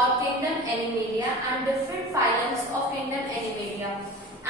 about kingdom Animalia and different phylums of kingdom Animalia.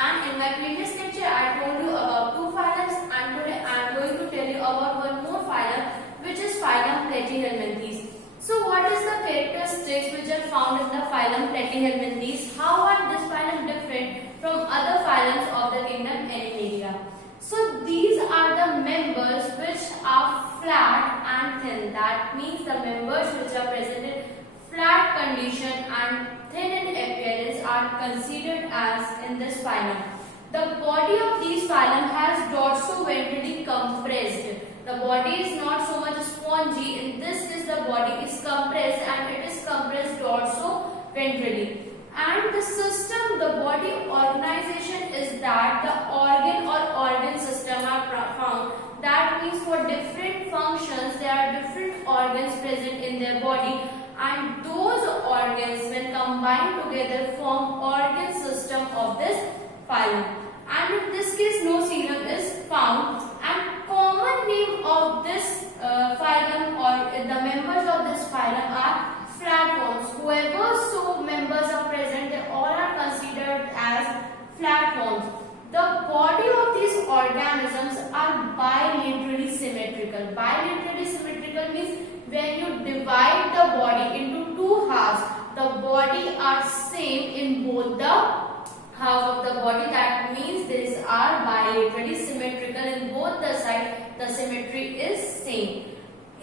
And in my previous lecture, I told you about two phylums, and today I am going to tell you about one more phylum, which is phylum Platyhelminthes. So, what is the characteristics which are found in the phylum Platyhelminthes? How are this phylum different from other phylums of the kingdom Animalia? So, these are the members which are flat and thin. That means the members which are present in flat condition and thin in appearance are considered as in this phylum. The body of these phylum has dorso-ventrally compressed. The body is not so much spongy. In this case, the body is compressed and it is compressed dorso-ventrally. And the system, the body organization is that the organ or organ system are found. That means for different functions, there are different organs present in their body, and those organs when combined together form organ system of this phylum. And in this case, no coelom is found. And common name of this phylum or the members of this phylum are flatworms. Whoever so members are present, they all are considered as flatworms. The body of these organisms are bilaterally symmetrical. Bilaterally symmetrical means when you divide the body into two halves, the body are same in both the half of the body. That means these are bilaterally symmetrical in both the sides. The symmetry is same.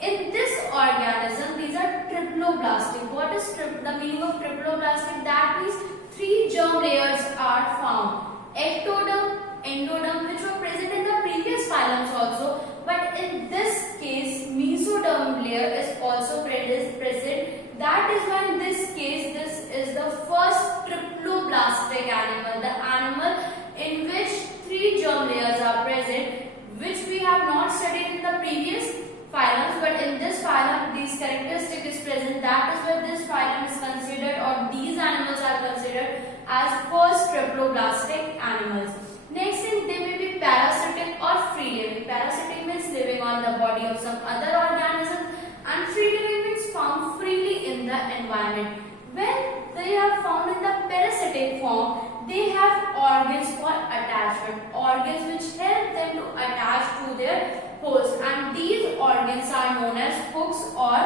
In this organism, these are triploblastic. What is the meaning of triploblastic? That means three germ layers are found. Ectoderm, endoderm, which were present in the previous phylums also, but in this case, mesoderm layer is also present. That is why in this case, this is the first triploblastic animal, the animal in which three germ layers are present, which we have not studied in the previous phylums, but in this phylum, these characteristic is present. That is why this phylum is considered, or these animals are considered as first triploblastic animals. Next thing, they may be parasitic or free living. Parasitic means living on the body of some other organism, and free living means found freely in the environment. When they are found in the parasitic form, they have organs for attachment, organs which help them to attach to their host, and these organs are known as hooks or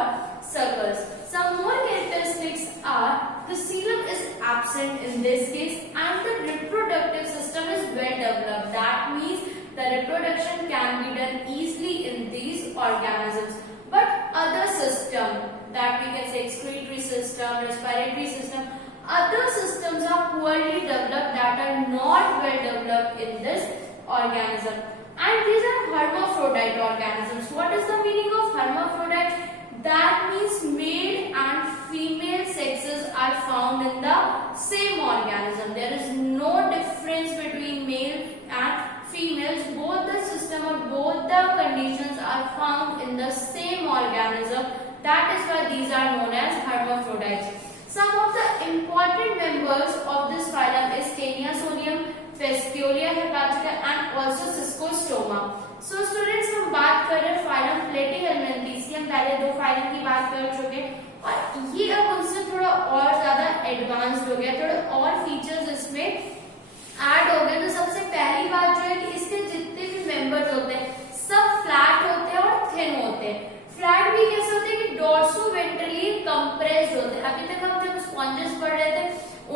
circles. Some more characteristics are the coelom is absent in this case, and the reproductive system is well developed. That means the reproduction can be done easily in these organisms. But other system, that we can say excretory system, respiratory system, other systems are poorly developed, that are not well developed in this organism. And these are hermaphrodite organisms. What is the meaning of hermaphrodite? That means male and female sexes are found in the same organism. There is no difference between male and females. Both the system or both the conditions are found in the same organism. That is why these are known as hermaphrodites. Some of the important members of this phylum is Taniasodium, Fesculia hepatica and also Schistostoma. So students, हम बात कर रहे हैं phylum Platyhelminthes की. हम पहले दो phylum की बात कर चुके और ये अब उनसे थोड़ा और ज्यादा एडवांस्ड हो गया, थोड़े और फीचर्स इसमें ऐड हो गए. तो सबसे पहली बात जो है कि इसके जितने भी मेंबर्स होते हैं सब फ्लैट होते हैं और थिन होते हैं. फ्लैट भी कैसे होते हैं कि डोर्सो-वेंट्रली कंप्रेस्ड होते हैं. अभी तक हम जब स्पॉन्जेस पढ़ रहे थे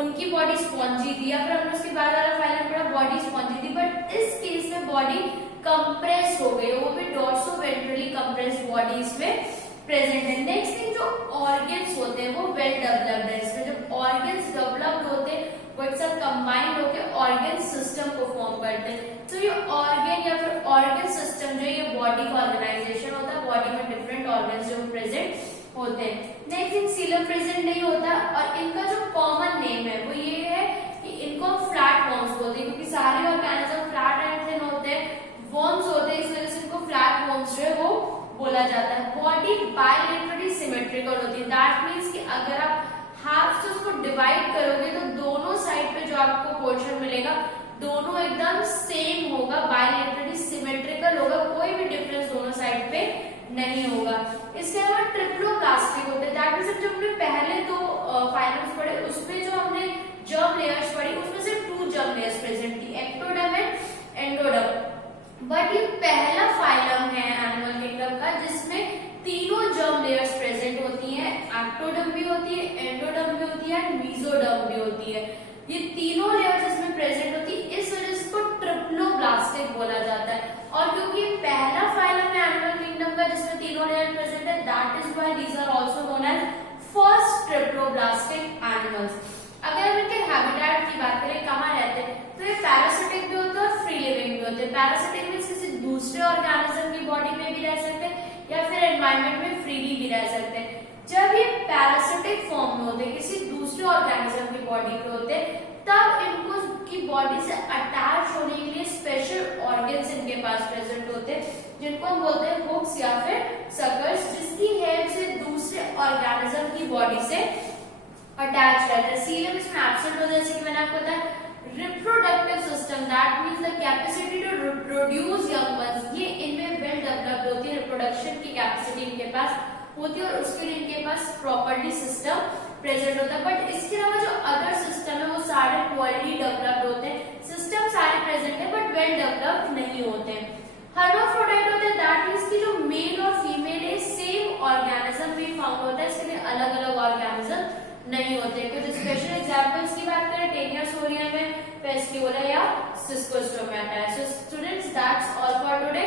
उनकी बॉडी स्पॉन्जी थी, या फिर हमने उसके बाद वाला फाइलम पढ़ा बॉडी स्पॉन्जी थी, बट इस केस में बॉडी कंप्रेस हो गई, वो भी डोर्सो-वेंट्रली कंप्रेस्ड बॉडी इसमें प्रेजेंट है. नेक्स्ट थिंग, जो ऑर्गन्स होते हैं वो वेल डेवलप्ड है. इसमें जब ऑर्गन्स डेवलप्ड होते हैं वो एक साथ कंबाइंड होकर ऑर्गन सिस्टम को फॉर्म करते हैं. तो ये ऑर्गन या फिर ऑर्गन सिस्टम जो ये बॉडी का ऑर्गेनाइजेशन होता है, बॉडी में डिफरेंट ऑर्गन्स जो प्रेजेंट होते हैं. नेक्स्ट थिंग, सीलम प्रेजेंट नहीं होता, और इनका जो कॉमन नेम है वो ये है कि इनको फ्लैट वॉर्म्स बोलते हैं, क्योंकि सारे ऑर्गेनिज्म फ्लैट एंड थिन होते हैं, वॉर्म्स होते हैं, इस वजह से इनको फ्लैट वॉर्म्स जो है वो बोला जाता है. बॉडी बायलेटरली सिमेट्रिकल होती है. दैट मीन्स कि अगर आप हाफ से उसको डिवाइड करोगे तो दोनों साइड पे जो आपको पोर्शन मिलेगा दोनों एकदम सेम होगा, बायलेटरली सिमेट्रिकल होगा, कोई भी डिफरेंस दोनों साइड पे नहीं होगा. इसके अलावा ट्रिप्लोप्लास्टिक होते हैं. दैट मींस जो हमने पहले दो जर्म लेयर्स पढ़ी, उसमें से 2 जर्म लेयर्स प्रेजेंट थी, एक्टोडर्म एंड एंडोडर्म। बट ये पहला फाइलम है एनिमल किंगडम का जिसमें तीनों जर्म लेयर्स प्रेजेंट होती हैं, एक्टोडर्म भी होती है, एंडोडर्म भी होती है, मेसोडर्म भी होती है। ये तीनों लेयर्स इसमें प्रेजेंट होती है, इस वजह से इसको ट्रिप्लोब्लास्टिक बोला जाता है। और क्योंकि पहला फाइलम है एनिमल किंगडम का जिसमें तीनों लेयर प्रेजेंट है, that is why these are also known as first triploblastic animals. अगर हम इनके हैबिटेट की बात करें, कहाँ रहते हैं, तो ये पैरासिटिक भी होते हैं और फ्री लिविंग भी होते हैं। पैरासिटिक मींस किसी दूसरे ऑर्गेनिज्म की बॉडी में भी रह सकते हैं या फिर एनवायरनमेंट में फ्रीली भी रह सकते हैं। जब ये पैरासिटिक फॉर्म में होते हैं, किसी दूसरे ऑर्गेनिज्म की बॉडी में होते हैं, तब इनको की बॉडी से अटैच होने के लिए स्पेशल ऑर्गन्स इनके पास प्रेजेंट होते हैं, जिनको हम बोलते हैं हुक्स या फिर सकर्स, जिसकी हेल्प से दूसरे ऑर्गेनिज्म की बॉडी से अटैच रहते हैं। सीलियम इसमें एब्सेंट हो, जैसे कि मैंने आपको बताया। Reproductive system, that means the capacity to reproduce young ones, ये इनमें वेल डेवलप्ड होती है, रिप्रोडक्शन की कैपेसिटी इनके पास होती है और उसके लिए इनके पास प्रॉपर्ली सिस्टम प्रेजेंट होता है। बट इसके अलावा जो अदर सिस्टम है वो सारे पोअरली डेवलप्ड होते हैं, सिस्टम सारे प्रेजेंट है बट वेल डेवलप्ड नहीं होते हैं। हर्माफ्रोडाइट होते हैं, दैट मींस कि जो मेल और फीमेल है सेम ऑर्गेनिज्म में फाउंड होता है, इसके लिए अलग अलग ऑर्गेनिज्म नहीं होते। कुछ स्पेशल एग्जांपल्स की बात करें, टेनियरसोरिया में फेस्टिवला या सिस्कोस्टोमाटा है। So students, that's all for today.